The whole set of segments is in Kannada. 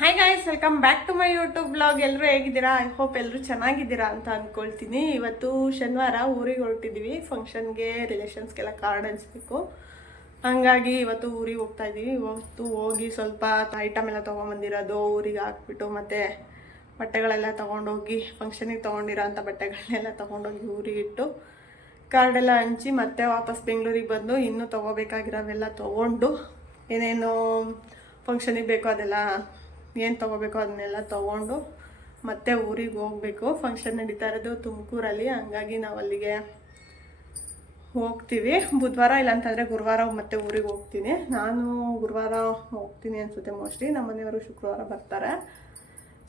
Hi guys, welcome back to my YouTube blog. ಎಲ್ಲರೂ ಹೇಗಿದ್ದೀರಾ? ಐ ಹೋಪ್ ಎಲ್ಲರೂ ಚೆನ್ನಾಗಿದ್ದೀರಾ ಅಂತ ಅಂದ್ಕೊಳ್ತೀನಿ. ಇವತ್ತು ಶನಿವಾರ ಊರಿಗೆ ಹೊರಟಿದ್ದೀವಿ. ಫಂಕ್ಷನ್ಗೆ ರಿಲೇಷನ್ಸ್ಗೆಲ್ಲ ಕಾರ್ಡ್ ಹಂಚ್ಬೇಕು. ಹಂಗಾಗಿ ಇವತ್ತು ಊರಿಗೆ ಹೋಗ್ತಾ ಇದ್ದೀವಿ. ಇವತ್ತು ಹೋಗಿ ಸ್ವಲ್ಪ ಐಟಮ್ ಎಲ್ಲ ತೊಗೊಂಬಂದಿರೋದು ಊರಿಗೆ ಹಾಕ್ಬಿಟ್ಟು, ಮತ್ತು ಬಟ್ಟೆಗಳೆಲ್ಲ ತೊಗೊಂಡೋಗಿ ಫಂಕ್ಷನಿಗೆ ತೊಗೊಂಡಿರೋ ಅಂಥ ಬಟ್ಟೆಗಳನ್ನೆಲ್ಲ ತೊಗೊಂಡೋಗಿ ಊರಿಗೆ ಇಟ್ಟು ಕಾರ್ಡೆಲ್ಲ ಹಂಚಿ ಮತ್ತೆ ವಾಪಸ್ ಬೆಂಗಳೂರಿಗೆ ಬಂದು ಇನ್ನೂ ತೊಗೋಬೇಕಾಗಿರೋವೆಲ್ಲ ತೊಗೊಂಡು ಏನೇನು ಫಂಕ್ಷನಿಗೆ ಬೇಕೋ ಅದೆಲ್ಲ ಏನು ತೊಗೋಬೇಕು ಅದನ್ನೆಲ್ಲ ತೊಗೊಂಡು ಮತ್ತೆ ಊರಿಗೆ ಹೋಗಬೇಕು. ಫಂಕ್ಷನ್ ನಡೀತಾ ಇರೋದು ತುಮಕೂರಲ್ಲಿ. ಹಂಗಾಗಿ ನಾವು ಅಲ್ಲಿಗೆ ಹೋಗ್ತೀವಿ ಬುಧವಾರ, ಇಲ್ಲಾಂತಂದರೆ ಗುರುವಾರ ಮತ್ತೆ ಊರಿಗೆ ಹೋಗ್ತೀನಿ. ನಾನು ಗುರುವಾರ ಹೋಗ್ತೀನಿ ಅನಿಸುತ್ತೆ ಮೋಸ್ಟ್ಲಿ. ನಮ್ಮ ಮನೆಯವರು ಶುಕ್ರವಾರ ಬರ್ತಾರೆ.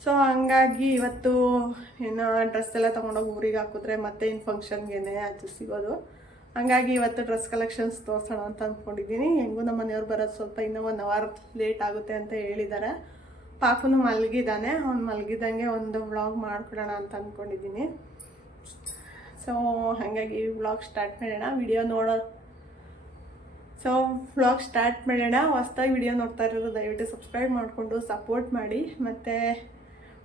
ಸೊ ಹಂಗಾಗಿ ಇವತ್ತು ಏನೋ ಡ್ರೆಸ್ ಎಲ್ಲ ತೊಗೊಂಡೋಗಿ ಊರಿಗೆ ಹಾಕಿದ್ರೆ ಮತ್ತೆ ಇನ್ನು ಫಂಕ್ಷನ್ಗೆ ಅದು ಸಿಗೋದು. ಹಂಗಾಗಿ ಇವತ್ತು ಡ್ರೆಸ್ ಕಲೆಕ್ಷನ್ಸ್ ತೋರಿಸೋಣ ಅಂತ ಅಂದ್ಕೊಂಡಿದ್ದೀನಿ. ಹೆಂಗೂ ನಮ್ಮ ಮನೆಯವ್ರು ಬರೋದು ಸ್ವಲ್ಪ ಇನ್ನೂ 1 ಅವರ್ ಲೇಟ್ ಆಗುತ್ತೆ ಅಂತ ಹೇಳಿದ್ದಾರೆ. ಪಾಪನು ಮಲಗಿದ್ದಾನೆ. ಅವ್ನು ಮಲಗಿದಂಗೆ ಒಂದು ವ್ಲಾಗ್ ಮಾಡಿಕೊಡೋಣ ಅಂತ ಅಂದ್ಕೊಂಡಿದ್ದೀನಿ. ಸೊ ಹಾಗಾಗಿ ವ್ಲಾಗ್ ಸ್ಟಾರ್ಟ್ ಮಾಡೋಣ. ವ್ಲಾಗ್ ಸ್ಟಾರ್ಟ್ ಮಾಡೋಣ. ಹೊಸ್ದಾಗಿ ವಿಡಿಯೋ ನೋಡ್ತಾ ಇರೋದು ದಯವಿಟ್ಟು ಸಬ್ಸ್ಕ್ರೈಬ್ ಮಾಡಿಕೊಂಡು ಸಪೋರ್ಟ್ ಮಾಡಿ, ಮತ್ತು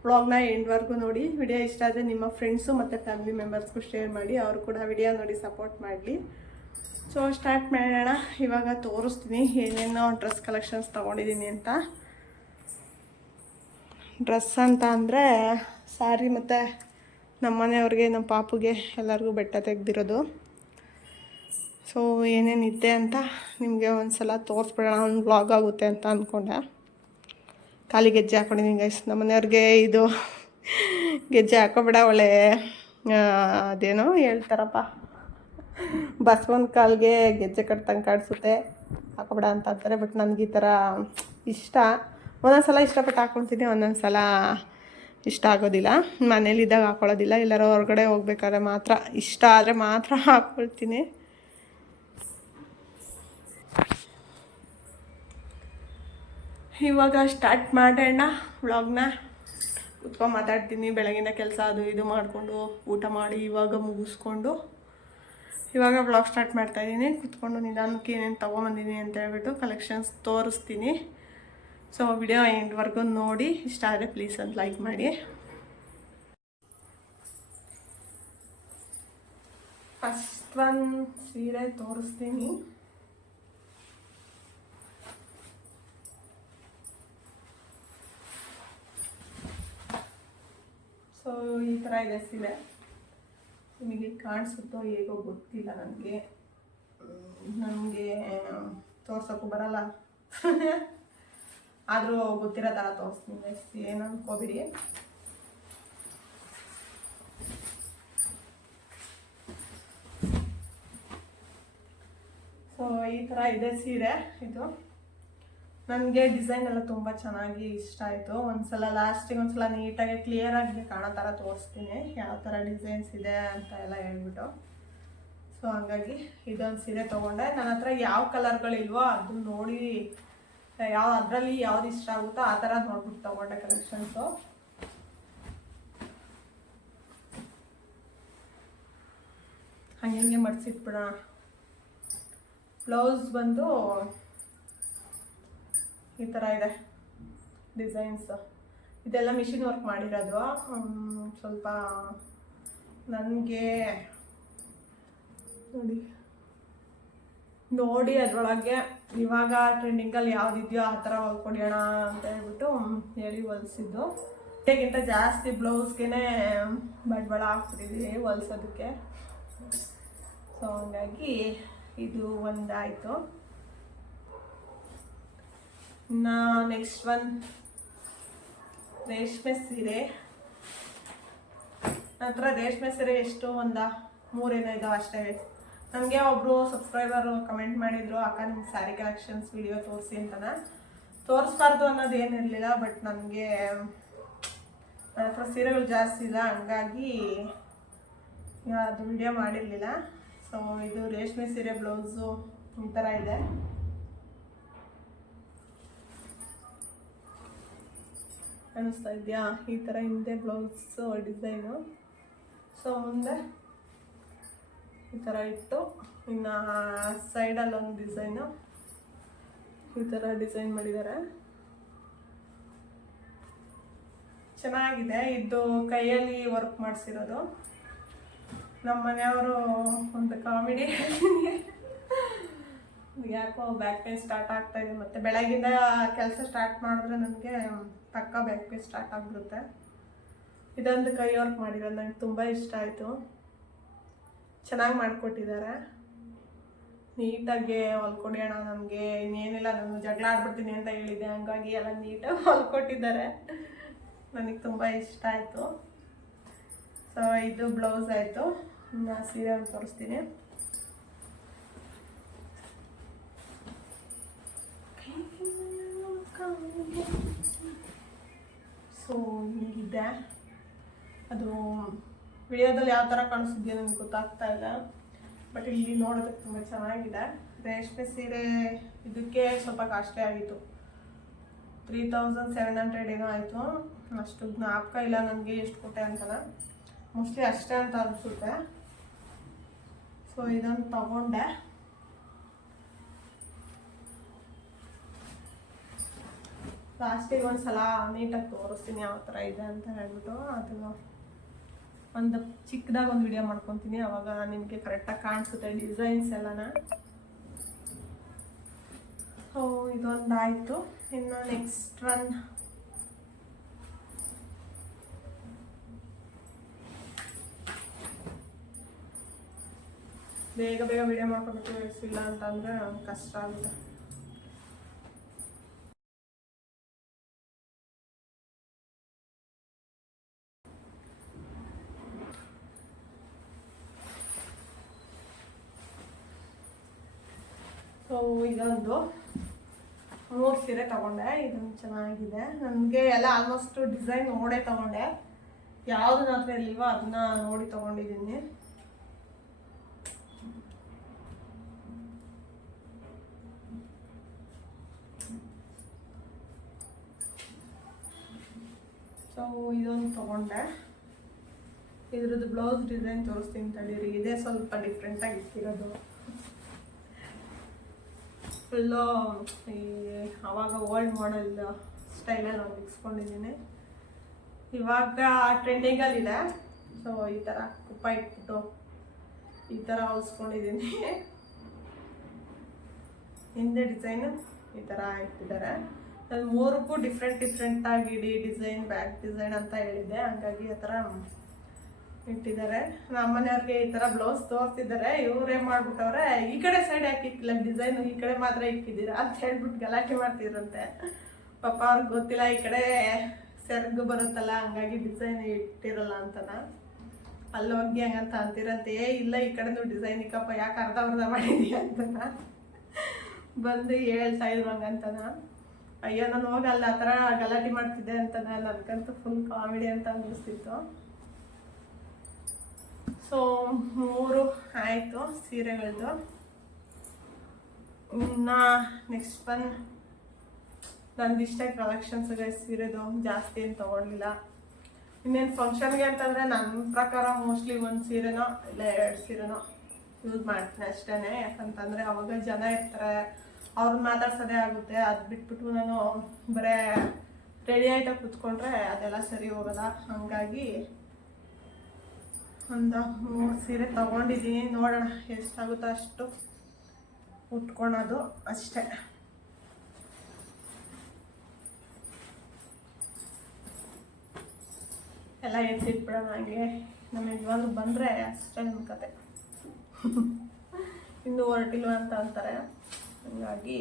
ವ್ಲಾಗ್ನ ಎಂಡ್ವರೆಗೂ ನೋಡಿ. ವಿಡಿಯೋ ಇಷ್ಟ ಆದರೆ ನಿಮ್ಮ ಫ್ರೆಂಡ್ಸು ಮತ್ತು ಫ್ಯಾಮಿಲಿ ಮೆಂಬರ್ಸ್ಗೂ ಶೇರ್ ಮಾಡಿ, ಅವರು ಕೂಡ ವಿಡಿಯೋ ನೋಡಿ ಸಪೋರ್ಟ್ ಮಾಡಲಿ. ಸೊ ಸ್ಟಾರ್ಟ್ ಮಾಡೋಣ. ಇವಾಗ ತೋರಿಸ್ತೀನಿ ಏನೇನೋ ಡ್ರೆಸ್ ಕಲೆಕ್ಷನ್ಸ್ ತೊಗೊಂಡಿದ್ದೀನಿ ಅಂತ. ಡ್ರೆಸ್ ಅಂತ ಅಂದರೆ ಸ್ಯಾರಿ ಮತ್ತು ನಮ್ಮ ಮನೆಯವ್ರಿಗೆ, ನಮ್ಮ ಪಾಪುಗೆ ಎಲ್ಲರಿಗೂ ಬಟ್ಟೆ ತೆಗೆದಿರೋದು. ಸೊ ಏನೇನಿದೆ ಅಂತ ನಿಮಗೆ ಒಂದು ಸಲ ತೋರಿಸ್ಬಿಡೋಣ, ಒಂದು ವ್ಲಾಗ್ ಆಗುತ್ತೆ ಅಂತ ಅಂದ್ಕೊಂಡೆ. ಖಾಲಿ ಗೆಜ್ಜೆ ಹಾಕ್ಕೊಂಡಿದ್ದೀನಿ ಗೈಸ್. ನಮ್ಮ ಮನೆಯವ್ರಿಗೆ ಇದು ಗೆಜ್ಜೆ ಹಾಕೋಬೇಡ, ಒಳ್ಳೆ ಅದೇನೋ ಹೇಳ್ತಾರಪ್ಪ, ಬಸವನ ಕಾಲಿಗೆ ಗೆಜ್ಜೆ ಕಟ್ತಂಗೆ ಕಾಣಿಸುತ್ತೆ, ಹಾಕೋಬೇಡ ಅಂತ ಅಂತಾರೆ. ಬಟ್ ನನಗೆ ಈ ಥರ ಇಷ್ಟ. ಒಂದೊಂದು ಸಲ ಇಷ್ಟಪಟ್ಟು ಹಾಕ್ಕೊಳ್ತೀನಿ, ಒಂದೊಂದು ಸಲ ಇಷ್ಟ ಆಗೋದಿಲ್ಲ. ಮನೇಲಿದ್ದಾಗ ಹಾಕ್ಕೊಳ್ಳೋದಿಲ್ಲ, ಎಲ್ಲರೂ ಹೊರಗಡೆ ಹೋಗ್ಬೇಕಾದ್ರೆ ಮಾತ್ರ, ಇಷ್ಟ ಆದರೆ ಮಾತ್ರ ಹಾಕ್ಕೊಳ್ತೀನಿ. ಇವಾಗ ಸ್ಟಾರ್ಟ್ ಮಾಡೋಣ ವ್ಲಾಗ್ನ. ಕುತ್ಕೊಂಡು ಮಾತಾಡ್ತೀನಿ. ಬೆಳಗಿನ ಕೆಲಸ ಅದು ಇದು ಮಾಡಿಕೊಂಡು ಊಟ ಮಾಡಿ ಇವಾಗ ಮುಗಿಸ್ಕೊಂಡು ಇವಾಗ ವ್ಲಾಗ್ ಸ್ಟಾರ್ಟ್ ಮಾಡ್ತಾಯಿದ್ದೀನಿ. ಕುತ್ಕೊಂಡು ನಿಧಾನಕ್ಕೆ ಏನೇನು ತೊಗೊಂಬಂದಿದ್ದೀನಿ ಅಂತ ಹೇಳ್ಬಿಟ್ಟು ಕಲೆಕ್ಷನ್ಸ್ ತೋರಿಸ್ತೀನಿ. ಸೊ ವಿಡಿಯೋ ಎಂಡ್ವರೆಗೂ ನೋಡಿ. ಇಷ್ಟ ಆದರೆ ಪ್ಲೀಸ್ ಅಂತ ಲೈಕ್ ಮಾಡಿ. ಫಸ್ಟ್ ಒಂದು ಸೀರೆ ತೋರಿಸ್ತೀನಿ. ಸೊ ಈ ಥರ ಇದೆ ಸೀರೆ. ನಿಮಗೆ ಕಾಣಿಸುತ್ತೋ ಹೇಗೋ ಗೊತ್ತಿಲ್ಲ, ನನಗೆ ತೋರ್ಸೋಕ್ಕೂ ಬರಲ್ಲ. ಆದರೂ ಗೊತ್ತಿರೋ ಥರ ತೋರಿಸ್ತೀನಿ, ಏನು ಅಂದ್ಕೋಬಿಡಿ. ಸೊ ಈ ಥರ ಇದೆ ಸೀರೆ. ಇದು ನನಗೆ ಡಿಸೈನ್ ಎಲ್ಲ ತುಂಬ ಚೆನ್ನಾಗಿ ಇಷ್ಟ ಆಯಿತು. ಒಂದ್ಸಲ ಲಾಸ್ಟಿಗೆ ಒಂದ್ಸಲ ನೀಟಾಗಿ ಕ್ಲಿಯರಾಗಿ ಕಾಣೋ ಥರ ತೋರಿಸ್ತೀನಿ, ಯಾವ ಥರ ಡಿಸೈನ್ಸ್ ಇದೆ ಅಂತ ಎಲ್ಲ ಹೇಳ್ಬಿಟ್ಟು. ಸೊ ಹಂಗಾಗಿ ಇದೊಂದು ಸೀರೆ ತೊಗೊಂಡೆ. ನನ್ನ ಹತ್ರ ಯಾವ ಕಲರ್ಗಳಿಲ್ವೋ ಅದು ನೋಡಿ, ಅದರಲ್ಲಿ ಯಾವ್ದು ಇಷ್ಟ ಆಗುತ್ತೋ ಆ ಥರ ನೋಡ್ಬಿಟ್ಟು ತೊಗೊಂಡೆ ಕಲೆಕ್ಷನ್ಸು. ಹಂಗೆ ಮಡಿಸಿಟ್ಬಿಡೋಣ. ಬ್ಲೌಸ್ ಬಂದು ಈ ಥರ ಇದೆ ಡಿಸೈನ್ಸ್. ಇದೆಲ್ಲ ಮಿಷಿನ್ ವರ್ಕ್ ಮಾಡಿರೋದು. ಸ್ವಲ್ಪ ನನಗೆ ನೋಡಿ ಅದರೊಳಗೆ ಇವಾಗ ಟ್ರೆಂಡಿಂಗಲ್ಲಿ ಯಾವುದಿದೆಯೋ ಆ ಥರ ಹೊಲ್ಕೊಡಿಯೋಣ ಅಂತ ಹೇಳ್ಬಿಟ್ಟು ಹೇಳಿ ಹೊಲಿಸಿದ್ದು. ಹೇಗಿಂತ ಜಾಸ್ತಿ ಬ್ಲೌಸ್ಗೆ ಬಂಡವಾಳ ಹಾಕ್ತಿದ್ದೀವಿ ಹೊಲ್ಸೋದಕ್ಕೆ. ಸೊ ಹಂಗಾಗಿ ಇದು ಒಂದಾಯಿತು. ನೆಕ್ಸ್ಟ್ ಒನ್ ರೇಷ್ಮೆ ಸೀರೆ. ನಂತರ ರೇಷ್ಮೆ ಸೀರೆ ಎಷ್ಟು ಒಂದು 3 ಇದಾವೆ ಅಷ್ಟೇ. ನನಗೆ ಒಬ್ಬರು ಸಬ್ಸ್ಕ್ರೈಬರು ಕಮೆಂಟ್ ಮಾಡಿದರು, ಅಕ್ಕ ನಿಮ್ಮ ಸ್ಯಾರಿ ಕಲೆಕ್ಷನ್ಸ್ ವಿಡಿಯೋ ತೋರಿಸಿ ಅಂತಾನೆ. ತೋರಿಸ್ಬಾರ್ದು ಅನ್ನೋದು ಏನಿರಲಿಲ್ಲ, ಬಟ್ ನನಗೆ ನನ್ನ ಹತ್ರ ಸೀರೆಗಳು ಜಾಸ್ತಿ ಇಲ್ಲ, ಹಂಗಾಗಿ ಅದು ವಿಡಿಯೋ ಮಾಡಿರಲಿಲ್ಲ. ಸೊ ಇದು ರೇಷ್ಮೆ ಸೀರೆ ಬ್ಲೌಸು ಈ ಥರ ಇದೆ. ಕಾಣಿಸ್ತಾ ಇದೆಯಾ? ಈ ಥರ ಹಿಂದೆ ಬ್ಲೌಸು ಡಿಸೈನು. ಸೊ ಮುಂದೆ ಈ ಥರ ಇಟ್ಟು, ಇನ್ನು ಸೈಡಲ್ಲಿ ಒಂದು ಡಿಸೈನು ಈ ಥರ ಡಿಸೈನ್ ಮಾಡಿದ್ದಾರೆ. ಚೆನ್ನಾಗಿದೆ. ಇದು ಕೈಯಲ್ಲಿ ವರ್ಕ್ ಮಾಡಿಸಿರೋದು. ನಮ್ಮ ಮನೆಯವರು ಒಂದು ಕಾಮಿಡಿ ಯಾಕೋ ಬ್ಯಾಕ್ ಪೇನ್ ಸ್ಟಾರ್ಟ್ ಆಗ್ತಾ ಇದೆ. ಮತ್ತು ಬೆಳಗಿಂದ ಕೆಲಸ ಸ್ಟಾರ್ಟ್ ಮಾಡಿದ್ರೆ ನನಗೆ ಪಕ್ಕ ಬ್ಯಾಕ್ ಪೇನ್ ಸ್ಟಾರ್ಟ್ ಆಗಿಬಿಡುತ್ತೆ. ಇದೊಂದು ಕೈ ವರ್ಕ್ ಮಾಡಿರೋದು ನನಗೆ ತುಂಬ ಇಷ್ಟ ಆಯಿತು. ಚೆನ್ನಾಗಿ ಮಾಡಿಕೊಟ್ಟಿದ್ದಾರೆ. ನೀಟಾಗಿ ಹೊಲ್ಕೊಡಿ ಅಣ್ಣ, ನಮಗೆ ಇನ್ನೇನಿಲ್ಲ, ನಾನು ಜಗಳ ಆಡ್ಬಿಡ್ತೀನಿ ಅಂತ ಹೇಳಿದ್ದೆ, ಹಂಗಾಗಿ ಎಲ್ಲ ನೀಟಾಗಿ ಹೊಲ್ಕೊಟ್ಟಿದ್ದಾರೆ. ನನಗೆ ತುಂಬ ಇಷ್ಟ ಆಯಿತು. ಸೊ ಇದು ಬ್ಲೌಸ್ ಆಯಿತು. ನಾನು ಸೀರೆ ಒಂದು ತೋರಿಸ್ತೀನಿ. ಸೊ ಹೀಗಿದೆ ಅದು. ವಿಡಿಯೋದಲ್ಲಿ ಯಾವ ಥರ ಕಾಣಿಸ್ತಿದೆಯೋ ನನಗೆ ಗೊತ್ತಾಗ್ತಾ ಇಲ್ಲ, ಬಟ್ ಇಲ್ಲಿ ನೋಡೋದಕ್ಕೆ ತುಂಬ ಚೆನ್ನಾಗಿದೆ. ರೇಷ್ಮೆ ಸೀರೆ ಇದಕ್ಕೆ ಸ್ವಲ್ಪ ಕಾಸ್ಟ್ಲಿ ಆಗಿತ್ತು, 3700 ಏನೋ ಆಯಿತು. ಅಷ್ಟು ಜ್ಞಾಪಕ ಇಲ್ಲ ನನಗೆ ಎಷ್ಟು ಕೊಟ್ಟೆ ಅಂತಲ್ಲ, ಮೋಸ್ಟ್ಲಿ ಅಷ್ಟೇ ಅಂತ ಅನಿಸುತ್ತೆ. ಸೊ ಇದನ್ನು ತಗೊಂಡೆ. ಲಾಸ್ಟಿಗೆ ಒಂದು ಸಲ ನೀಟಾಗಿ ತೋರಿಸ್ತೀನಿ ಯಾವ ಥರ ಇದೆ ಅಂತ ಹೇಳ್ಬಿಟ್ಟು. ಅದು ಒಂದು ಚಿಕ್ಕದಾಗಿ ಒಂದು ವಿಡಿಯೋ ಮಾಡ್ಕೊತೀನಿ, ಅವಾಗ ನಿಮಗೆ ಕರೆಕ್ಟಾಗಿ ಕಾಣಿಸುತ್ತೆ ಡಿಸೈನ್ಸ್ ಎಲ್ಲನ. ಸೊ ಇದೊಂದು ಆಯಿತು. ಇನ್ನು ನೆಕ್ಸ್ಟ್ ಒನ್ ಬೇಗ ಬೇಗ ವಿಡಿಯೋ ಮಾಡ್ಕೊಬೇಕು, ಇಲ್ಲ ಅಂತಂದರೆ ಕಷ್ಟ ಆಗುತ್ತೆ. ಸೊ ಇದೊಂದು 3 ಸೀರೆ ತಗೊಂಡೆ. ಇದೊಂದು ಚೆನ್ನಾಗಿದೆ. ನನಗೆ ಎಲ್ಲ ಆಲ್ಮೋಸ್ಟ್ ಡಿಸೈನ್ ನೋಡೇ ತಗೊಂಡೆ, ಯಾವುದು ನನ್ನ ಹತ್ರ ಇಲ್ವೋ ಅದನ್ನ ನೋಡಿ ತಗೊಂಡಿದ್ದೀನಿ. ಸೊ ಇದೊಂದು ತಗೊಂಡೆ. ಇದ್ರದ್ದು ಬ್ಲೌಸ್ ಡಿಸೈನ್ ತೋರಿಸ್ತೀನಿ ತಡೀರಿ. ಇದೇ ಸ್ವಲ್ಪ ಡಿಫ್ರೆಂಟಾಗಿ ಇಟ್ಟಿರೋದು. ಫುಲ್ಲು ಈ ಆವಾಗ ಓಲ್ಡ್ ಮಾಡೆಲ್ ಸ್ಟೈಲಲ್ಲಿ ನಾನು ಇಕ್ಸ್ಕೊಂಡಿದ್ದೀನಿ. ಇವಾಗ ಟ್ರೆಂಡಿಂಗಲ್ಲಿದೆ. ಸೊ ಈ ಥರ ಕುಪ್ಪ ಇಟ್ಬಿಟ್ಟು ಈ ಥರ ಹೊಲ್ಸ್ಕೊಂಡಿದ್ದೀನಿ. ಹಿಂದೆ ಡಿಸೈನು ಈ ಥರ ಇಟ್ಟಿದ್ದಾರೆ. ನಾನು 3ಕ್ಕೂ ಡಿಫ್ರೆಂಟಾಗಿ ಇಡಿ ಡಿಸೈನ್, ಬ್ಯಾಕ್ ಡಿಸೈನ್ ಅಂತ ಹೇಳಿದ್ದೆ, ಹಂಗಾಗಿ ಆ ಥರ ಇಟ್ಟಿದ್ದಾರೆ. ನಮ್ಮ ಮನೆಯವ್ರಿಗೆ ಈ ಥರ ಬ್ಲೌಸ್ ತೋರಿಸಿದ್ದಾರೆ. ಇವರೇ ಮಾಡ್ಬಿಟ್ಟವ್ರೆ, ಈ ಕಡೆ ಸೈಡ್ ಯಾಕೆ ಇಕ್ಕಿಲ್ಲ ಡಿಸೈನ್, ಈ ಕಡೆ ಮಾತ್ರ ಇಕ್ಕಿದ್ದೀರಾ ಅಂತ ಹೇಳ್ಬಿಟ್ಟು ಗಲಾಟೆ ಮಾಡ್ತಿದ್ರಂತೆ. ಪಾಪ ಅವ್ರಿಗೆ ಗೊತ್ತಿಲ್ಲ ಈ ಕಡೆ ಸೆರಗು ಬರುತ್ತಲ್ಲ, ಹಂಗಾಗಿ ಡಿಸೈನ್ ಇಟ್ಟಿರಲ್ಲ ಅಂತನ. ಅಲ್ಲಿ ಹೋಗಿ ಹಂಗಂತ ಅಂತಿರಂತೆ, ಇಲ್ಲ ಈ ಕಡೆದು ಡಿಸೈನ್ ಇಕ್ಕಪ್ಪ, ಯಾಕೆ ಅರ್ಧ ಮಾಡಿದೀಯ ಅಂತನ ಬಂದು ಹೇಳ್ತಾ ಇದ್ರು ಹಂಗಂತನ. ಅಯ್ಯೋ ನಾನು ಹೋಗಲ್ಲ ಆ ಥರ ಗಲಾಟೆ ಮಾಡ್ತಿದ್ದೆ ಅಂತನ. ನನಗಂತೂ ಫುಲ್ ಕಾಮಿಡಿ ಅಂತ ಅನ್ನಿಸ್ತಿತ್ತು. ಸೊ 3 ಆಯಿತು ಸೀರೆಗಳದ್ದು. ಇನ್ನು ನೆಕ್ಸ್ಟ್ ಒನ್ ನಂದು ಇಷ್ಟ ಕಲೆಕ್ಷನ್ಸ್ ಸೀರೆದು ಜಾಸ್ತಿ ಏನು ತೊಗೊಳ್ಳಿಲ್ಲ. ಇನ್ನೇನು ಫಂಕ್ಷನ್ಗೆ ಅಂತಂದರೆ ನನ್ನ ಪ್ರಕಾರ ಮೋಸ್ಟ್ಲಿ 1 ಸೀರೆನೋ ಇಲ್ಲ 2 ಸೀರೆನೋ ಯೂಸ್ ಮಾಡ್ತೀನಿ ಅಷ್ಟೇ. ಯಾಕಂತಂದರೆ ಅವಾಗ ಜನ ಇರ್ತಾರೆ, ಅವ್ರನ್ನ ಮಾತಾಡ್ಸೋದೇ ಆಗುತ್ತೆ. ಅದು ಬಿಟ್ಬಿಟ್ಟು ನಾನು ಬರೀ ರೆಡಿ ಆಯ್ತಾ ಕೂತ್ಕೊಂಡ್ರೆ ಅದೆಲ್ಲ ಸರಿ ಹೋಗೋಲ್ಲ. ಹಾಗಾಗಿ ಒಂದು 3 ಸೀರೆ ತೊಗೊಂಡಿದ್ದೀನಿ. ನೋಡೋಣ ಎಷ್ಟಾಗುತ್ತೋ ಅಷ್ಟು ಉಟ್ಕೊಳೋದು ಅಷ್ಟೇ. ಎಲ್ಲ ಎತ್ತಿಟ್ಬಿಡೋಣ ಹಂಗೆ. ನಮ್ಮ ಯಜಮಾನ್ರು ಬಂದರೆ ಅಷ್ಟೇ ನನ್ನ ಕತೆ. ಇನ್ನೂ ಹೊರಟಿಲ್ವ ಅಂತ ಅಂತಾರೆ, ಹಂಗಾಗಿ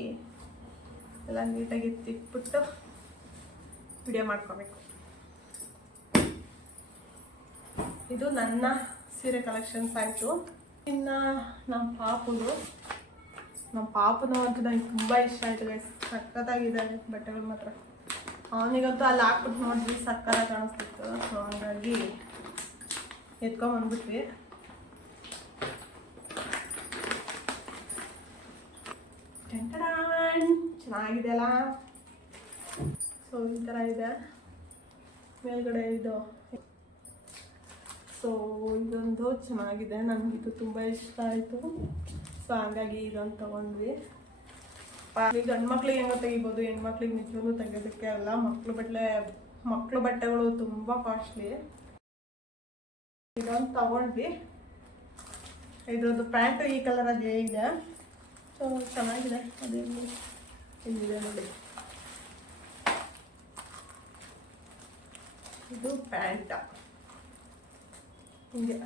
ಎಲ್ಲ ನೀಟಾಗಿ ಎತ್ತಿಟ್ಬಿಟ್ಟು ವಿಡಿಯೋ ಮಾಡ್ಕೋಬೇಕು. ಇದು ನನ್ನ ಸೀರೆ ಕಲೆಕ್ಷನ್ಸ್ ಆಯಿತು. ಇನ್ನು ನಮ್ಮ ಪಾಪುನು ಅಂತೂ ನನಗೆ ತುಂಬ ಇಷ್ಟ ಆಯಿತು ಗೈಸ್. ಸಕ್ಕತ್ತಾಗಿದ್ದಾವೆ ಬಟ್ಟೆಗಳು ಮಾತ್ರ. ಅವನಿಗಂತೂ ಅಲ್ಲಿ ಹಾಕ್ಬಿಟ್ಟು ನೋಡಿದ್ವಿ ಸಕ್ಕತ್ತಾಗಿ ಕಾಣಿಸ್ತಿತ್ತು. ಸೊ ಹಾಗಾಗಿ ಎತ್ಕೊಂಡ್ಬಂದ್ಬಿಟ್ವಿ. ಚೆನ್ನಾಗಿದೆಯಲ್ಲ. ಸೊ ಈ ಥರ ಇದೆ ಮೇಲ್ಗಡೆ ಇದು. ಸೊ ಇದೊಂದು ಚೆನ್ನಾಗಿದೆ, ನನಗಿದು ತುಂಬ ಇಷ್ಟ ಆಯಿತು. ಸೊ ಹಾಗಾಗಿ ಇದೊಂದು ತೊಗೊಂಡ್ವಿ. ಗಂಡು ಮಕ್ಳಿಗೆ ಹೆಂಗೋ ತೆಗಿಬೋದು, ಹೆಣ್ಮಕ್ಳಿಗೆ ನಿಜವಾಗ್ಲೂ ತೆಗೆಯೋದಕ್ಕೆ ಅಲ್ಲ. ಮಕ್ಕಳು ಬಟ್ಟೆ ಮಕ್ಕಳು ಬಟ್ಟೆಗಳು ತುಂಬ ಕಾಸ್ಟ್ಲಿ. ಇದೊಂದು ತಗೊಂಡ್ವಿ. ಇದ್ರದ್ದು ಪ್ಯಾಂಟು ಈ ಕಲರ್ ಅದೇ ಇದೆ. ಸೊ ಚೆನ್ನಾಗಿದೆ. ಅದೇ ಇಲ್ಲಿದೆ ನೋಡಿ, ಇದು ಪ್ಯಾಂಟ ಹಿಂಗೆ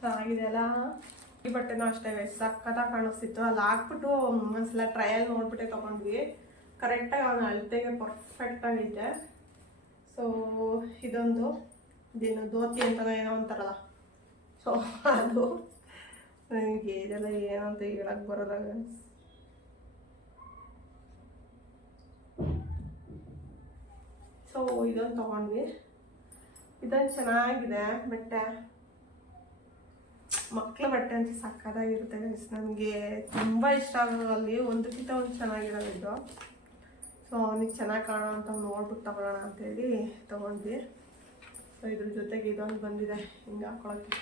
ಚೆನ್ನಾಗಿದೆ ಅಲ್ಲ. ಈ ಬಟ್ಟೆನೂ ಅಷ್ಟೇ ಸಕ್ಕತ್ತಾಗಿ ಕಾಣಿಸ್ತಿತ್ತು. ಅಲ್ಲಿ ಹಾಕ್ಬಿಟ್ಟು ಒಂದ್ಸಲ ಟ್ರಯಲ್ ನೋಡ್ಬಿಟ್ಟೆ ತೊಗೊಂಡ್ವಿ. ಕರೆಕ್ಟಾಗಿ ಅವನ ಅಳತೆಗೆ ಪರ್ಫೆಕ್ಟಾಗೈತೆ. ಸೊ ಇದೊಂದು ಇದೇನು ಧೋತಿ ಅಂತಲೋ ಏನೋ ಅಂತಾರಲ್ಲ, ಸೊ ಅದು ನನಗೆ ಇದೆಲ್ಲ ಏನಂತ ಹೇಳಕ್ಕೆ ಬರೋದಾಗ. ಸೊ ಇದೊಂದು ತೊಗೊಂಡ್ವಿ. ಇದೊಂದು ಚೆನ್ನಾಗಿದೆ ಬಟ್ಟೆ, ಮಕ್ಕಳ ಬಟ್ಟೆ ಅಂತ ಸಕ್ಕತ್ತಾಗಿರುತ್ತೆ ಗೈಸ್. ನನಗೆ ತುಂಬ ಇಷ್ಟ ಆಗೋದು ಅಲ್ಲಿ ಒಂದಕ್ಕಿಂತ ಒಂದು ಚೆನ್ನಾಗಿರೋದಿದ್ದು. ಸೊ ಅವನಿಗೆ ಚೆನ್ನಾಗಿ ಕಾಣೋ ಅಂತ ನೋಡ್ಬಿಟ್ಟು ತಗೊಳ್ಳೋಣ ಅಂತೇಳಿ ತೊಗೊಂಡ್ವಿ. ಸೊ ಇದ್ರ ಜೊತೆಗೆ ಇದೊಂದು ಬಂದಿದೆ ಹಿಂಗೆ ಹಾಕೊಳಕ್ಕೆ.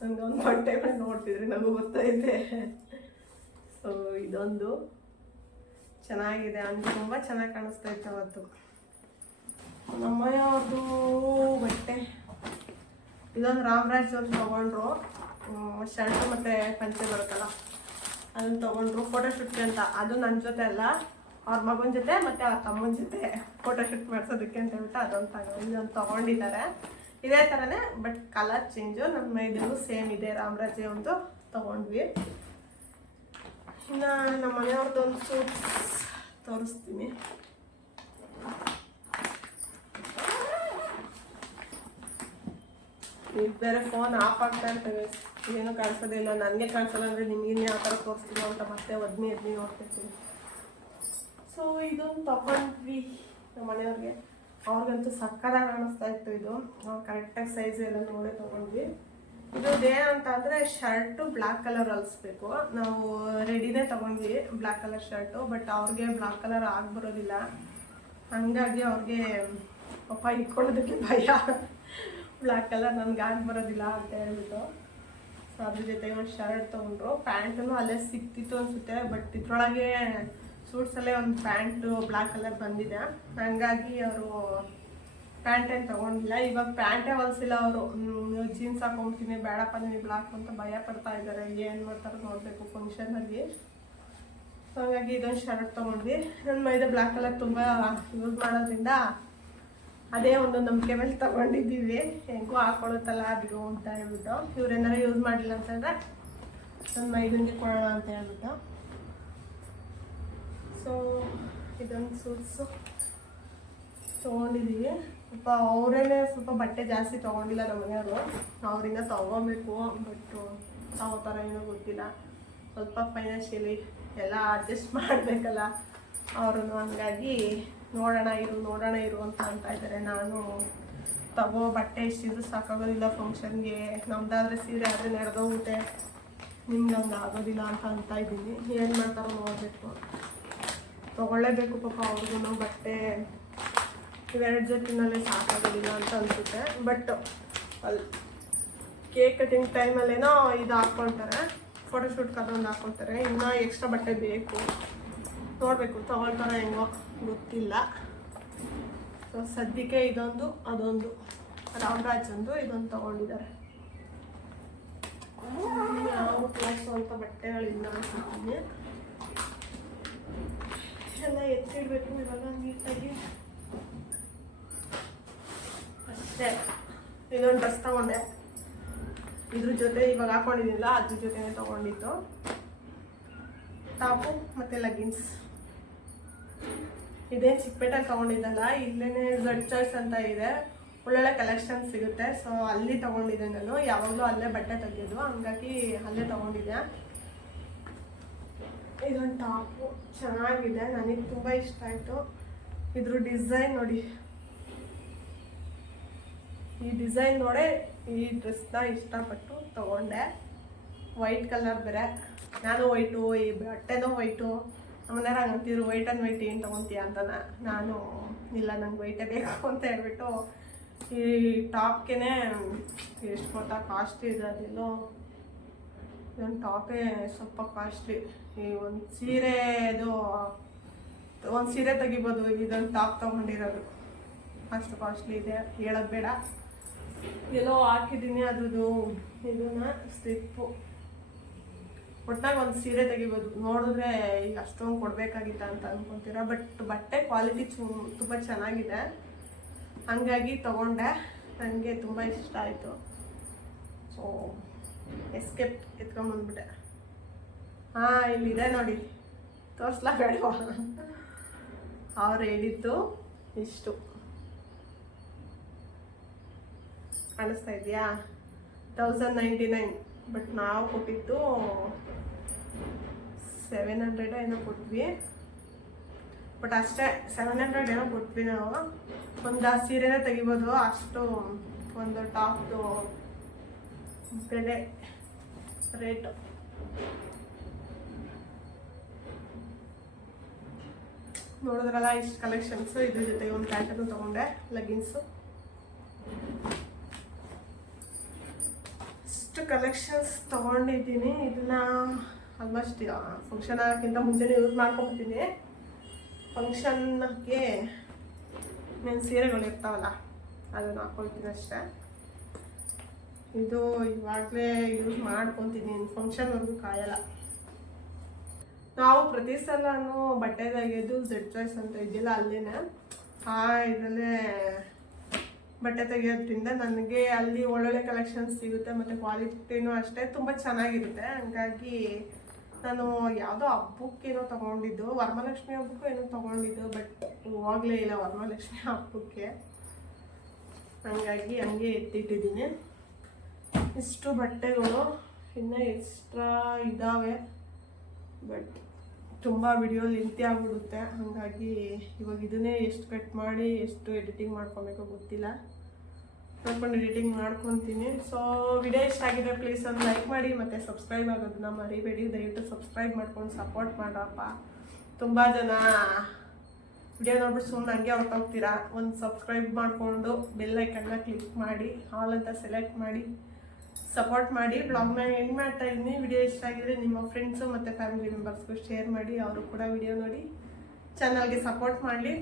ನನಗೊಂದು ಬಟ್ಟೆ ಮೇಲೆ ನೋಡ್ತಿದ್ರೆ ನಮಗೂ ಗೊತ್ತೈತೆ. ಸೊ ಇದೊಂದು ಚೆನ್ನಾಗಿದೆ, ಅವ್ನಿಗೆ ತುಂಬ ಚೆನ್ನಾಗಿ ಕಾಣಿಸ್ತಾ ಇತ್ತು ಅವತ್ತು. ನಮ್ಮಯ್ಯವ್ರದ್ದು ಬಟ್ಟೆ ಇದೊಂದು ರಾಮರಾಜ್ ಒಂದು ತೊಗೊಂಡ್ರು. ಶರ್ಟು ಮತ್ತು ಪಂಚೆ ಬರುತ್ತಲ್ಲ ಅದನ್ನು ತೊಗೊಂಡ್ರು ಫೋಟೋಶೂಟ್ಗೆ ಅಂತ. ಅದು ನನ್ನ ಜೊತೆ ಅಲ್ಲ, ಅವ್ರ ಮಗನ ಜೊತೆ ಮತ್ತು ಅವ್ರ ತಮ್ಮನ ಜೊತೆ ಫೋಟೋಶೂಟ್ ಮಾಡಿಸೋದಕ್ಕೆ ಅಂತ ಹೇಳ್ಬಿಟ್ಟು ಇದೊಂದು ತೊಗೊಂಡಿದ್ದಾರೆ. ಇದೇ ಥರನೇ ಬಟ್ ಕಲರ್ ಚೇಂಜು. ನಮ್ಮ ಇದೆಲ್ಲೂ ಸೇಮ್ ಇದೆ, ರಾಮರಾಜೆ ಒಂದು ತೊಗೊಂಡ್ವಿ. ಇನ್ನು ನಮ್ಮ ಮನೆಯವ್ರದ್ದು ಒಂದು ಸೂಟ್ ತೋರಿಸ್ತೀನಿ. ಈಗ ಬೇರೆ ಫೋನ್ ಆಫ್ ಆಗ್ತಾ ಇರ್ತೇವೆ, ಏನೂ ಕಾಣಿಸೋದಿಲ್ಲ. ನನಗೆ ಕಾಣಿಸಲ್ಲ ಅಂದರೆ ನಿಮಗಿನ್ನ ಯಾವ ಥರ ತೋರಿಸ್ತೀನೋ ಅಂತ ಮತ್ತೆ ಒದ್ನಿ ನೋಡ್ತಿರ್ತೀನಿ. ಸೊ ಇದೊಂದು ತೊಗೊಂಡ್ವಿ ನಮ್ಮ ಮನೆಯವ್ರಿಗೆ. ಅವ್ರಿಗಂತೂ ಸಕ್ಕತ್ತಾಗಿ ಕಾಣಿಸ್ತಾ ಇತ್ತು ಇದು. ಕರೆಕ್ಟಾಗಿ ಸೈಜ್ ಎಲ್ಲ ನೋಡೇ ತೊಗೊಂಡ್ವಿ. ಇದೇನಂತ ಅಂದರೆ ಶರ್ಟು ಬ್ಲ್ಯಾಕ್ ಕಲರ್ ಹೊಲಿಸ್ಬೇಕು. ನಾವು ರೆಡಿನೇ ತೊಗೊಂಡ್ವಿ ಬ್ಲ್ಯಾಕ್ ಕಲರ್ ಶರ್ಟು. ಬಟ್ ಅವ್ರಿಗೆ ಬ್ಲ್ಯಾಕ್ ಕಲರ್ ಬರೋದಿಲ್ಲ. ಹಾಗಾಗಿ ಅವ್ರಿಗೆ ಪಾಪ ಇಟ್ಕೊಳ್ಳೋದಕ್ಕೆ ಭಯ, ಬ್ಲ್ಯಾಕ್ ಕಲರ್ ನನಗೆ ಬರೋದಿಲ್ಲ ಅಂತ ಹೇಳ್ಬಿಟ್ಟು. ಸೊ ಅದ್ರ ಜೊತೆಗೆ ಒಂದು ಶರ್ಟ್ ತೊಗೊಂಡ್ರು. ಪ್ಯಾಂಟೂ ಅಲ್ಲೇ ಸಿಕ್ತಿತ್ತು ಅನಿಸುತ್ತೆ. ಬಟ್ ಇದ್ರೊಳಗೆ ಸೂಟ್ಸಲ್ಲೇ ಒಂದು ಪ್ಯಾಂಟು ಬ್ಲ್ಯಾಕ್ ಕಲರ್ ಬಂದಿದೆ. ಹಾಗಾಗಿ ಅವರು ಪ್ಯಾಂಟ್ ಏನು ತೊಗೊಂಡಿಲ್ಲ. ಇವಾಗ ಪ್ಯಾಂಟೇ ಹೊಲಿಸಿಲ್ಲ ಅವರು. ಜೀನ್ಸ್ ಹಾಕೊಂಡ್ತೀನಿ, ಬೇಡಪ್ಪ ನೀವು ಬ್ಲ್ಯಾಕ್ ಅಂತ ಭಯ ಪಡ್ತಾ ಇದ್ದಾರೆ. ಏನು ಮಾಡ್ತಾರೋ ನೋಡಬೇಕು ಫಂಕ್ಷನಲ್ಲಿ. ಸೊ ಹಾಗಾಗಿ ಇದೊಂದು ಶರ್ಟ್ ತೊಗೊಂಡ್ವಿ. ನನ್ನ ಮೈದ ಬ್ಲ್ಯಾಕ್ ಕಲರ್ ತುಂಬ ಯೂಸ್ ಮಾಡೋದ್ರಿಂದ ಅದೇ ಒಂದು ನಂಬಿಕೆ ಮೇಲೆ ತೊಗೊಂಡಿದ್ದೀವಿ. ಹೆಂಗೂ ಹಾಕೊಳ್ಳುತ್ತಲ್ಲ ಅದು ಅಂತ ಹೇಳ್ಬಿಟ್ಟು. ಇವ್ರೇನಾರು ಯೂಸ್ ಮಾಡಿಲ್ಲ ಅಂತಂದರೆ ನನ್ನ ಮೈದನಿಗೆ ಕೊಡೋಣ ಅಂತ ಹೇಳ್ಬಿಟ್ಟು. ಸೊ ಇದೊಂದು ಸೂಟ್ಸು ತೊಗೊಂಡಿದ್ದೀವಿ. ಸ್ವಲ್ಪ ಅವರೇನೆ ಸ್ವಲ್ಪ ಬಟ್ಟೆ ಜಾಸ್ತಿ ತೊಗೊಂಡಿಲ್ಲ ನಮ್ಮ ಮನೆಯವರು. ಅವರಿಂದ ತೊಗೊಬೇಕು, ಬಟ್ ತಗೋತಾರ ಏನೋ ಗೊತ್ತಿಲ್ಲ. ಸ್ವಲ್ಪ ಫೈನಾನ್ಷಿಯಲಿ ಎಲ್ಲ ಅಡ್ಜಸ್ಟ್ ಮಾಡಬೇಕಲ್ಲ ಅವರು. ಹಂಗಾಗಿ ನೋಡೋಣ ಇರು ಅಂತ ಇದ್ದಾರೆ. ನಾನು ತಗೋ ಬಟ್ಟೆ ಇಷ್ಟಿದ್ರು ಸಾಕಾಗೋದಿಲ್ಲ ಫಂಕ್ಷನ್ಗೆ. ನಮ್ದಾದರೆ ಸೀರೆ ಆದರೆ ನಡೆದೋಗುತ್ತೆ, ನಿಮ್ಗೆ ಹಂಗೆ ಆಗೋದಿಲ್ಲ ಅಂತ ಇದ್ದೀನಿ. ಏನು ಮಾಡ್ತಾರೋ ನೋಡಬೇಕು. ತೊಗೊಳ್ಳೇಬೇಕು ಪಾಪ ಅವ್ರಿಗೂ ಬಟ್ಟೆ. ಇವೆರಡು ಜೊತೆನಲ್ಲೇ ಸಾಕಾಗೋದಿಲ್ಲ ಅಂತ ಅನಿಸುತ್ತೆ. ಬಟ್ ಅಲ್ಲಿ ಕೇಕ್ ಕಟಿಂಗ್ ಟೈಮಲ್ಲೇನೋ ಇದು ಹಾಕ್ಕೊಳ್ತಾರೆ, ಫೋಟೋಶೂಟ್ಗೆ ಅದೊಂದು ಹಾಕ್ಕೊಳ್ತಾರೆ. ಇನ್ನೂ ಎಕ್ಸ್ಟ್ರಾ ಬಟ್ಟೆ ಬೇಕು, ನೋಡಬೇಕು ತೊಗೊಳ್ತಾರೆ ಹೆಂಗೋ ಗೊತ್ತಿಲ್ಲ. ಸೊ ಸದ್ಯಕ್ಕೆ ಇದೊಂದು ಅದೊಂದು ರಾಮರಾಜ್ ಇದೊಂದು ತೊಗೊಂಡಿದ್ದಾರೆ. ಯಾವ ತೋರಿಸುವಂಥ ಬಟ್ಟೆಗಳಿಲ್ಲ ಅನ್ಸುತ್ತೀನಿ. ಎಲ್ಲ ಎತ್ತಿಡಬೇಕು ಇವಾಗ ನೀಟಾಗಿ ಅಷ್ಟೇ. ಇದೊಂದು ಡ್ರೆಸ್ ತೊಗೊಂಡೆ, ಇದ್ರ ಜೊತೆ ಇವಾಗ ಹಾಕೊಂಡಿದ್ದಿಲ್ಲ ಅದ್ರ ಜೊತೆನೇ ತೊಗೊಂಡಿತ್ತು. ಟಾಪು ಮತ್ತು ಲೆಗ್ಗಿನ್ಸ್. ಇದೇನು ಚಿಕ್ಕಪೇಟೆಯಲ್ಲಿ ತೊಗೊಂಡಿದ್ದಲ್ಲ, ಇಲ್ಲೇ ರೆಡ್ ಚಾಯ್ಸ್ ಅಂತ ಇದೆ, ಒಳ್ಳೊಳ್ಳೆ ಕಲೆಕ್ಷನ್ ಸಿಗುತ್ತೆ. ಸೊ ಅಲ್ಲಿ ತೊಗೊಂಡಿದ್ದೆ ನಾನು. ಯಾವಾಗಲೂ ಅಲ್ಲೇ ಬಟ್ಟೆ ತೆಗೆಯೋದು, ಹಂಗಾಗಿ ಅಲ್ಲೇ ತೊಗೊಂಡಿದ್ದೆ. ಇದೊಂದು ಟಾಪು ಚೆನ್ನಾಗಿದೆ, ನನಗೆ ತುಂಬ ಇಷ್ಟ ಆಯಿತು. ಇದ್ರ ಡಿಸೈನ್ ನೋಡಿ, ಈ ಡಿಸೈನ್ ನೋಡೇ ಈ ಡ್ರೆಸ್ನ ಇಷ್ಟಪಟ್ಟು ತೊಗೊಂಡೆ. ವೈಟ್ ಕಲರ್ ಬೇರೆ, ನಾನು ವೈಟು, ಈ ಬಟ್ಟೆನೂ ವೈಟು. ನಮ್ಮನೆಯವ್ರು ಹಂಗೆ ಅಂತಿದ್ರು, ವೈಟ್ ಆ್ಯಂಡ್ ವೈಟ್ ಏನು ತೊಗೊತೀಯ ಅಂತ. ನಾನು ಇಲ್ಲ, ನಂಗೆ ವೈಟೇ ಬೇಕು ಅಂತ ಹೇಳ್ಬಿಟ್ಟು ಈ ಟಾಪ್ಗೆ ಎಷ್ಟು ಗೊತ್ತಾ ಕಾಸ್ಟ್ ಇದೆ, ಅದೆಲ್ಲೋ ಇದೊಂದು ಟಾಪೇ ಸ್ವಲ್ಪ ಕಾಸ್ಟ್ಲಿ. ಈ ಒಂದು ಸೀರೆ ಒಂದು ಸೀರೆ ತೆಗಿಬೋದು, ಇದೊಂದು ಟಾಪ್ ತೊಗೊಂಡಿರೋದು ಅಷ್ಟು ಕಾಸ್ಟ್ಲಿ ಇದೆ, ಹೇಳೋದು ಬೇಡ. ಎಲ್ಲೋ ಹಾಕಿದ್ದೀನಿ ಅದ್ರದ್ದು ಇದನ್ನ ಸ್ಲಿಪ್ಪು. ಒಟ್ನಾಗ ಒಂದು ಸೀರೆ ತೆಗಿಬೋದು. ನೋಡಿದ್ರೆ ಈಗ ಅಷ್ಟೊಂದು ಕೊಡಬೇಕಾಗಿತ್ತ ಅಂತ ಅನ್ಕೊತೀರ, ಬಟ್ ಬಟ್ಟೆ ಕ್ವಾಲಿಟಿ ತುಂಬ ಚೆನ್ನಾಗಿದೆ, ಹಂಗಾಗಿ ತೊಗೊಂಡೆ. ನನಗೆ ತುಂಬ ಇಷ್ಟ ಆಯಿತು. ಸೊ ಎಸ್ಕೇಪ್ ಎತ್ಕೊಂಬಂದ್ಬಿಟ್ಟೆ. ಹಾಂ, ಇಲ್ಲಿದೆ ನೋಡಿ, ತೋರಿಸ್ಲಾ ಬೇಡವಾ? ಅವ್ರು ಹೇಳಿದ್ದು ಇಷ್ಟು ಕಾಣಿಸ್ತಾ ಇದೆಯಾ? 1099, ಬಟ್ ನಾವು ಕೊಟ್ಟಿದ್ದು 700 ಏನೋ ಕೊಟ್ವಿ. ಬಟ್ ಅಷ್ಟೇ, 700 ಏನೋ ಕೊಟ್ವಿ ನಾವು. ಒಂದು ಸೀರೆನೇ ತೆಗಿಬೋದು, ಅಷ್ಟು ಒಂದು ಟಾಪ್ದು ಬೆಲೆ ರೇಟು. ನೋಡಿದ್ರಲ್ಲ ಇಷ್ಟು ಕಲೆಕ್ಷನ್ಸು. ಇದ್ರ ಜೊತೆಗೆ ಒಂದು ಪ್ಯಾಂಟನ್ನು ತೊಗೊಂಡೆ, ಲೆಗಿನ್ಸು. ಇಷ್ಟು ಕಲೆಕ್ಷನ್ಸ್ ತೊಗೊಂಡಿದ್ದೀನಿ. ಇದನ್ನ ಆಲ್ಮೋಸ್ಟ್ ಫಂಕ್ಷನ್ ಆಗೋಕ್ಕಿಂತ ಮುಂಚೆನೇ ಯೂಸ್ ಮಾಡ್ಕೊಳ್ತೀನಿ. ಫಂಕ್ಷನ್ಗೆ ನನ್ನ ಸೀರೆಗಳು ಇರ್ತಾವಲ್ಲ ಅದನ್ನು ಹಾಕ್ಕೊಳ್ತೀನಿ ಅಷ್ಟೇ. ಇದು ಇವಾಗಲೇ ಯೂಸ್ ಮಾಡ್ಕೊತೀನಿ, ಫಂಕ್ಷನ್ವರೆಗೂ ಕಾಯಲ್ಲ. ನಾವು ಪ್ರತಿ ಸಲನೂ ಬಟ್ಟೆ ತೆಗೆಯೋದು ಝೆಡ್ ಚಾಯ್ಸ್ ಅಂತ ಇದೆಯಲ್ಲ, ಅಲ್ಲಿನೇ ಇದರಲ್ಲೇ ಬಟ್ಟೆ ತೆಗೆಯೋದ್ರಿಂದ ನನಗೆ ಅಲ್ಲಿ ಒಳ್ಳೊಳ್ಳೆ ಕಲೆಕ್ಷನ್ಸ್ ಸಿಗುತ್ತೆ, ಮತ್ತು ಕ್ವಾಲಿಟಿನೂ ಅಷ್ಟೇ ತುಂಬ ಚೆನ್ನಾಗಿರುತ್ತೆ. ಹಂಗಾಗಿ ನಾನು ಯಾವುದೋ ಹಬ್ಬಕ್ಕೇನೋ ತೊಗೊಂಡಿದ್ದು, ವರಮಹಾಲಕ್ಷ್ಮಿ ಹಬ್ಬಕ್ಕೂ ಏನೋ ತೊಗೊಂಡಿದ್ದು, ಬಟ್ ಹೋಗಲೇ ಇಲ್ಲ ವರಮಹಾಲಕ್ಷ್ಮಿ ಹಬ್ಬಕ್ಕೆ. ಹಂಗಾಗಿ ಹಂಗೆ ಎತ್ತಿಟ್ಟಿದ್ದೀನಿ. ಇಷ್ಟು ಬಟ್ಟೆಗಳು ಇನ್ನೂ ಎಕ್ಸ್ಟ್ರಾ ಇದ್ದಾವೆ, ಬಟ್ ತುಂಬ ವಿಡಿಯೋ ಲೆಂತಿ ಆಗಿಬಿಡುತ್ತೆ. ಹಾಗಾಗಿ ಇವಾಗ ಇದನ್ನೇ ಎಷ್ಟು ಕಟ್ ಮಾಡಿ ಎಷ್ಟು ಎಡಿಟಿಂಗ್ ಮಾಡ್ಕೊಬೇಕೋ ಗೊತ್ತಿಲ್ಲ, ನೋಡ್ಕೊಂಡು ಎಡಿಟಿಂಗ್ ಮಾಡ್ಕೊತೀನಿ. ಸೊ ವಿಡಿಯೋ ಇಷ್ಟ ಆಗಿದೆ ಪ್ಲೀಸ್ ಒಂದು ಲೈಕ್ ಮಾಡಿ, ಮತ್ತು ಸಬ್ಸ್ಕ್ರೈಬ್ ಆಗೋದನ್ನ ಮರಿಬೇಡಿ. ದಯವಿಟ್ಟು ಸಬ್ಸ್ಕ್ರೈಬ್ ಮಾಡ್ಕೊಂಡು ಸಪೋರ್ಟ್ ಮಾಡಪ್ಪ. ತುಂಬ ಜನ ವಿಡಿಯೋ ನೋಡ್ಬಿಟ್ಟು ಸುಮ್ಮನೆ ಹಂಗೆ ಹೊರಟೋಗ್ತೀರಾ. ಒಂದು ಸಬ್ಸ್ಕ್ರೈಬ್ ಮಾಡಿಕೊಂಡು ಬೆಲ್ ಐಕನ್ನ ಕ್ಲಿಕ್ ಮಾಡಿ, ಆಲ್ ಅಂತ ಸೆಲೆಕ್ಟ್ ಮಾಡಿ ಸಪೋರ್ಟ್ ಮಾಡಿ. ಬ್ಲಾಗ್ನ ಎಂಡ್ ಮಾಡ್ತಾ ಇದ್ದೀನಿ. ವಿಡಿಯೋ ಇಷ್ಟ ಆಗಿದ್ರೆ ನಿಮ್ಮ ಫ್ರೆಂಡ್ಸು ಮತ್ತು ಫ್ಯಾಮಿಲಿ ಮೆಂಬರ್ಸ್ಗೂ ಶೇರ್ ಮಾಡಿ, ಅವರು ಕೂಡ ವಿಡಿಯೋ ನೋಡಿ ಚಾನಲ್ಗೆ ಸಪೋರ್ಟ್ ಮಾಡಲಿ.